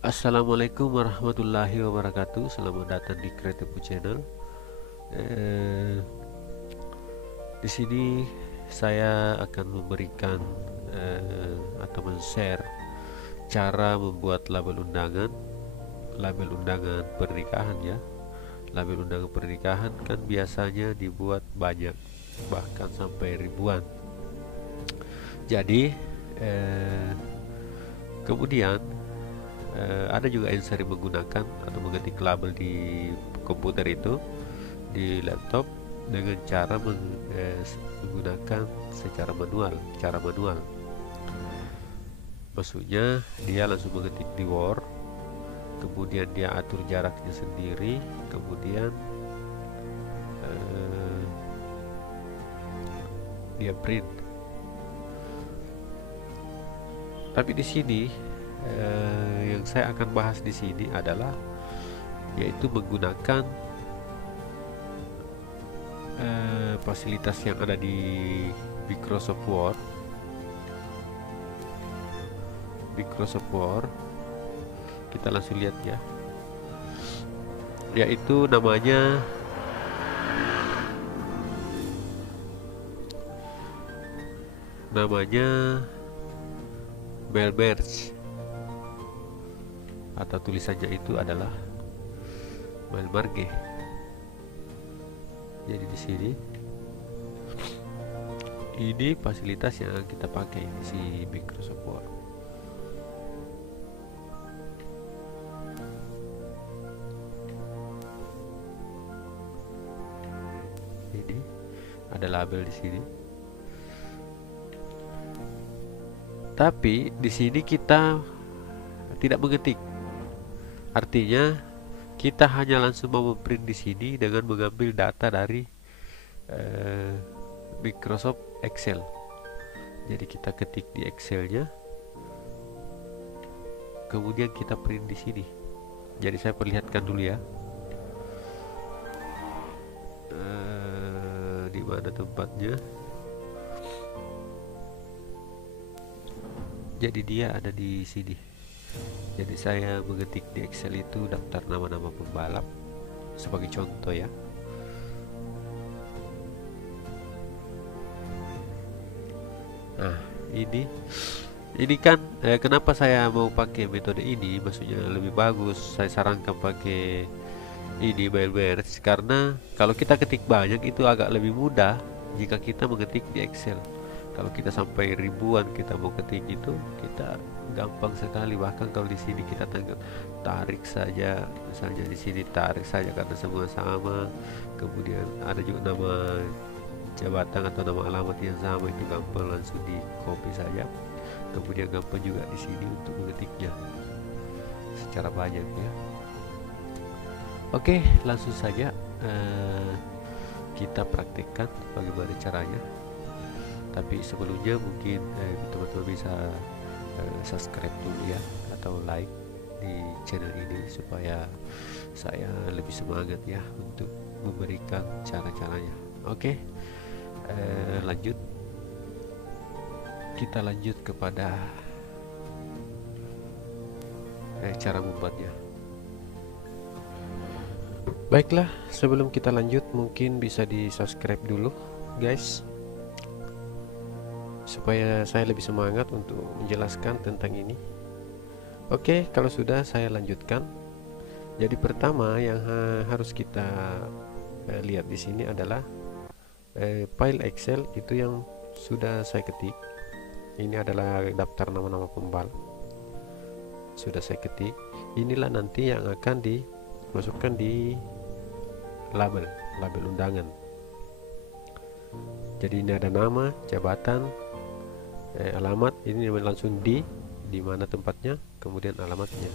Assalamualaikum warahmatullahi wabarakatuh. Selamat datang di Creative Channel. Eh, di sini saya akan memberikan atau men-share cara membuat label undangan pernikahan ya. Label undangan pernikahan kan biasanya dibuat banyak, bahkan sampai ribuan. Jadi kemudian ada juga yang sering menggunakan atau mengetik label di komputer itu, di laptop, dengan cara menggunakan secara manual, cara manual. Maksudnya dia langsung mengetik di Word, kemudian dia atur jaraknya sendiri, kemudian dia print. Tapi di sini yang saya akan bahas di sini adalah yaitu menggunakan fasilitas yang ada di Microsoft Word. Kita langsung lihat ya, yaitu namanya Mail Merge, atau tulisannya itu adalah Mail Marge. Jadi di sini ini fasilitas yang kita pakai di si Microsoft Word. Ini ada label di sini. Tapi di sini kita tidak mengetik. Artinya kita hanya langsung mau memprint di sini dengan mengambil data dari Microsoft Excel. Jadi kita ketik di Excelnya, kemudian kita print di sini. Jadi saya perlihatkan dulu ya, di mana tempatnya. Jadi dia ada di sini. Jadi saya mengetik di Excel itu daftar nama-nama pembalap sebagai contoh ya. Nah, ini kan kenapa saya mau pakai metode ini? Maksudnya lebih bagus. Saya sarankan pakai ini Mail Merge karena kalau kita ketik banyak itu agak lebih mudah jika kita mengetik di Excel. Kalau kita sampai ribuan kita mau ketik itu, kita gampang sekali. Bahkan kalau di sini kita tarik saja, misalnya di sini tarik saja karena semua sama. Kemudian ada juga nama jabatan atau nama alamat yang sama, itu gampang langsung di copy saja. Kemudian gampang juga di sini untuk mengetiknya secara banyak ya. Oke, langsung saja kita praktekkan bagaimana caranya. Tapi sebelumnya mungkin teman-teman bisa subscribe dulu ya, atau like di channel ini supaya saya lebih semangat ya untuk memberikan cara-caranya. Oke, lanjut. Kita lanjut kepada cara membuatnya. Baiklah, sebelum kita lanjut mungkin bisa di subscribe dulu guys, supaya saya lebih semangat untuk menjelaskan tentang ini. Oke, kalau sudah saya lanjutkan. Jadi pertama yang harus kita lihat di sini adalah file Excel itu yang sudah saya ketik. Ini adalah daftar nama-nama pembalap. Sudah saya ketik. Inilah nanti yang akan dimasukkan di label undangan. Jadi ini ada nama, jabatan, alamat. Ini langsung di mana tempatnya, kemudian alamatnya.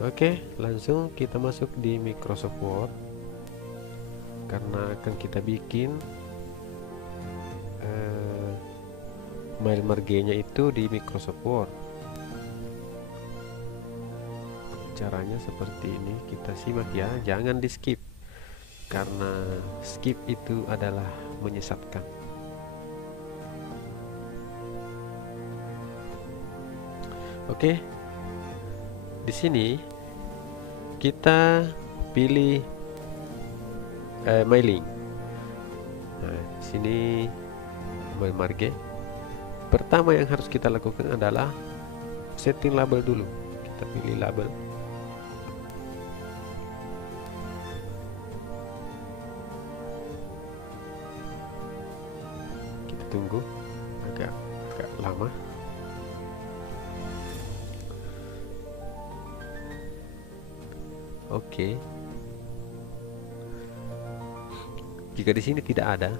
Oke, langsung kita masuk di Microsoft Word karena akan kita bikin mail marge-nya itu di Microsoft Word. Caranya seperti ini, kita simak ya, jangan di skip karena skip itu adalah menyesatkan. Oke, di sini kita pilih mailing. Nah, di sini marge. Pertama yang harus kita lakukan adalah setting label dulu. Kita pilih label. Kita tunggu agak lama. Oke. Jika di sini tidak ada,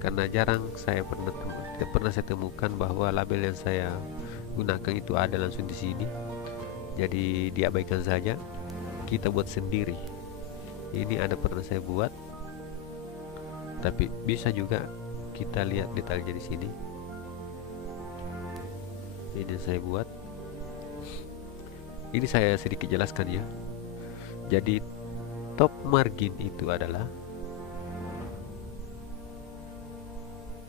karena jarang tidak pernah saya temukan bahwa label yang saya gunakan itu ada langsung di sini, jadi diabaikan saja. Kita buat sendiri. Ini ada pernah saya buat, tapi bisa juga kita lihat detailnya di sini. Ini saya buat. Ini saya sedikit jelaskan ya. Jadi top margin itu adalah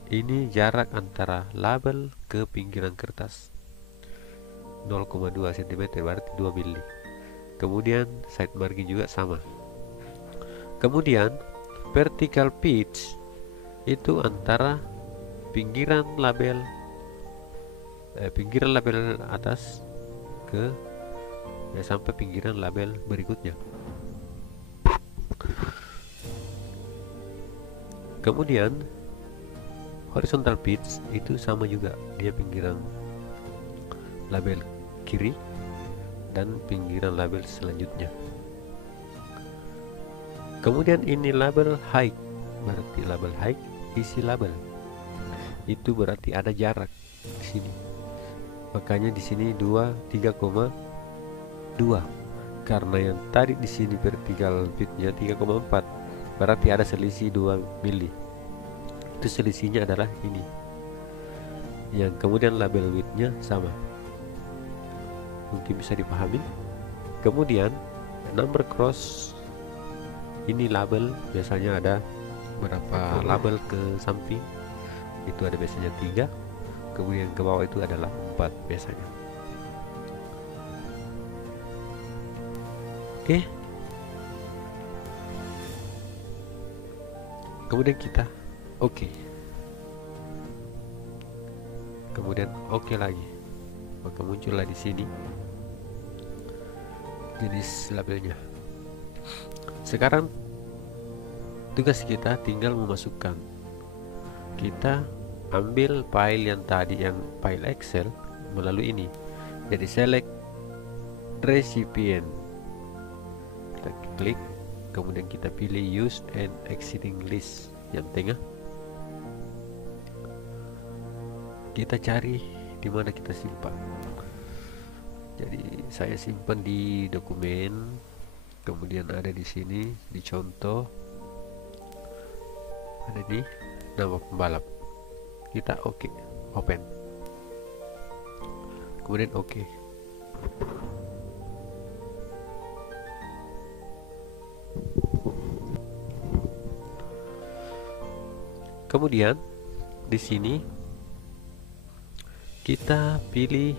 ini jarak antara label ke pinggiran kertas 0,2 cm, berarti 2 mili. Kemudian side margin juga sama. Kemudian vertical pitch itu antara pinggiran label atas ke sampai pinggiran label berikutnya. Kemudian horizontal pitch itu sama juga, dia pinggiran label kiri dan pinggiran label selanjutnya. Kemudian ini label height, berarti label height isi label itu berarti ada jarak di sini. Makanya di sini 3,2 karena yang tadi di sini vertical pitch-nya 3,4, berarti ada selisih 2 mili. Itu selisihnya adalah ini. Yang kemudian label width-nya sama. Mungkin bisa dipahami. Kemudian number cross, ini label biasanya ada berapa label ke samping, itu ada biasanya 3, kemudian ke bawah itu adalah 4 biasanya. Oke. Kemudian kita oke. Kemudian oke lagi. Maka muncullah di sini jenis labelnya. Sekarang tugas kita tinggal memasukkan. Kita ambil file yang tadi, yang file Excel, melalui ini. Jadi select recipient, kita klik, kemudian kita pilih use and exiting list yang tengah. Kita cari di mana kita simpan. Jadi saya simpan di dokumen, kemudian ada di sini di contoh, ada di nama pembalap. Kita oke, open, kemudian oke. Kemudian di sini kita pilih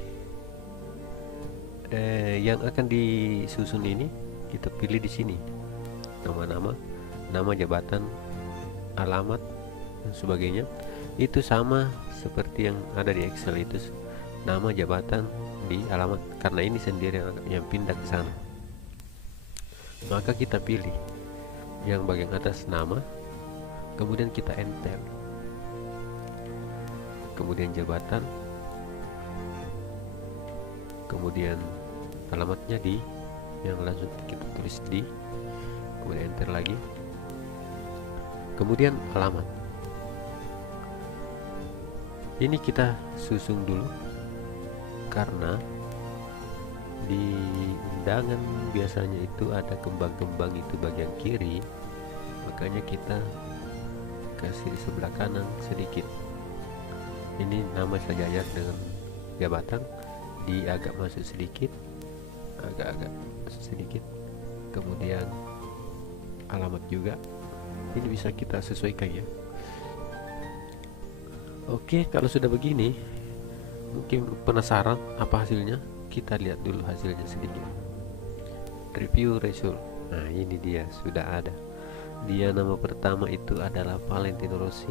yang akan disusun ini, kita pilih di sini nama-nama, nama jabatan, alamat dan sebagainya. Itu sama seperti yang ada di Excel, itu nama, jabatan, di alamat, karena ini sendiri yang pindah ke sana. Maka kita pilih yang bagian atas nama, kemudian kita enter, kemudian jabatan, kemudian alamatnya di, yang langsung kita tulis di, kemudian enter lagi, kemudian alamat. Ini kita susun dulu karena di undangan biasanya itu ada kembang-kembang itu bagian kiri, makanya kita kasih di sebelah kanan sedikit. Ini nama sejajar dengan jabatan, di agak masuk sedikit, agak masuk sedikit, kemudian alamat juga. Ini bisa kita sesuaikan ya. Oke, kalau sudah begini, mungkin penasaran apa hasilnya. kita lihat dulu hasilnya sedikit. Review result. Nah, ini dia sudah ada. Dia nama pertama itu adalah Valentino Rossi.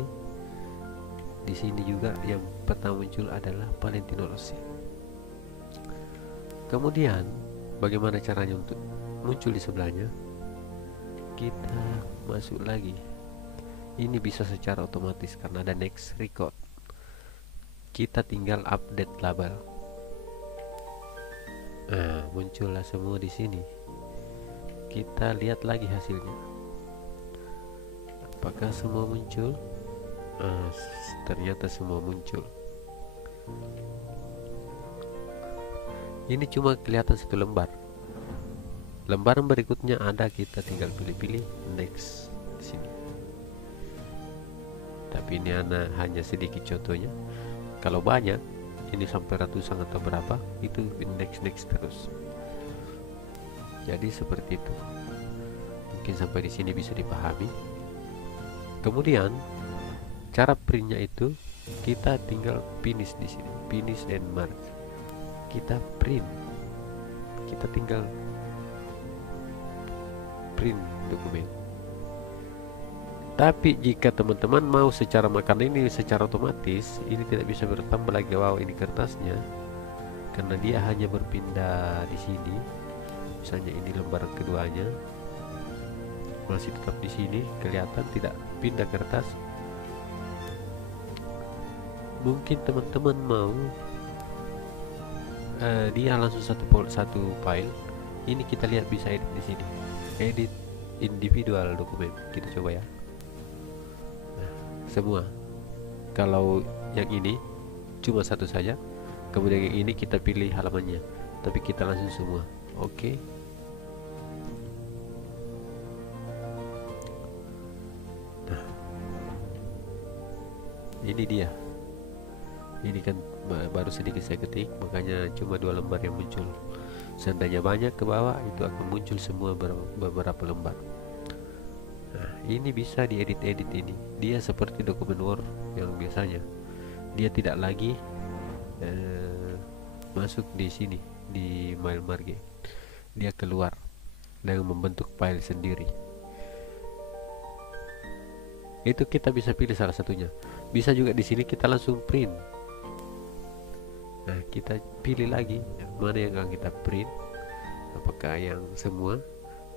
Di sini juga yang pertama muncul adalah Valentino Rossi. Kemudian bagaimana caranya untuk muncul di sebelahnya? Kita masuk lagi. Ini bisa secara otomatis karena ada next record. Kita tinggal update label. Nah, muncullah semua di sini. Kita lihat lagi hasilnya. Apakah semua muncul? Ternyata semua muncul. Ini cuma kelihatan satu lembar. Lembaran berikutnya ada, kita tinggal pilih-pilih next di sini. Tapi ini hanya sedikit contohnya. Kalau banyak, ini sampai ratusan atau berapa, itu next terus. Jadi seperti itu. Mungkin sampai di sini bisa dipahami. Kemudian cara printnya itu kita tinggal finish di sini, finish and mark. Kita print, kita tinggal print dokumen. Tapi jika teman-teman mau secara makan ini secara otomatis, ini tidak bisa bertambah lagi. Wow, ini kertasnya, karena dia hanya berpindah di sini. Misalnya ini lembaran keduanya masih tetap di sini, kelihatan tidak pindah kertas. Mungkin teman-teman mau dia langsung satu file. Ini kita lihat bisa edit di sini, edit individual dokumen. Kita coba ya. Nah, semua. Kalau yang ini cuma satu saja, kemudian yang ini kita pilih halamannya, tapi kita langsung semua. Oke. Nah, ini dia. Ini kan baru sedikit saya ketik, makanya cuma 2 lembar yang muncul. Seandainya banyak ke bawah, itu akan muncul semua beberapa lembar. Nah, ini bisa diedit-edit. Ini dia seperti dokumen Word yang biasanya. Dia tidak lagi masuk di sini di mail marge. Dia keluar dan membentuk file sendiri. Itu kita bisa pilih salah satunya. Bisa juga di sini kita langsung print. Nah, kita pilih lagi mana yang akan kita print, apakah yang semua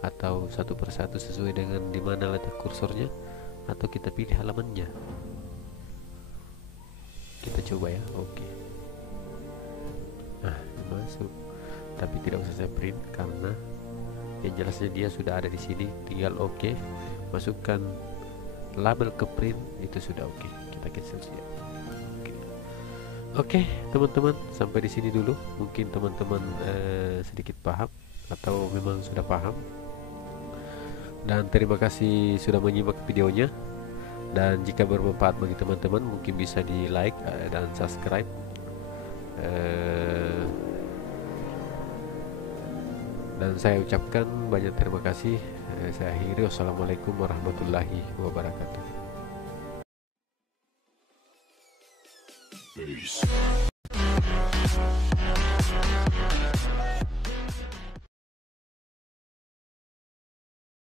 atau satu persatu sesuai dengan di mana letak kursornya, atau kita pilih halamannya. Kita coba ya. Oke. Nah, masuk. Tapi tidak usah saya print karena yang jelasnya dia sudah ada di sini. Tinggal oke, masukkan label ke print, itu sudah oke. Kita cancel saja. Oke, teman-teman, sampai di sini dulu. Mungkin teman-teman sedikit paham atau memang sudah paham. Dan terima kasih sudah menyimak videonya. Dan jika bermanfaat bagi teman-teman, mungkin bisa di like dan subscribe. Dan saya ucapkan banyak terima kasih. Saya akhiri. Wassalamualaikum warahmatullahi wabarakatuh.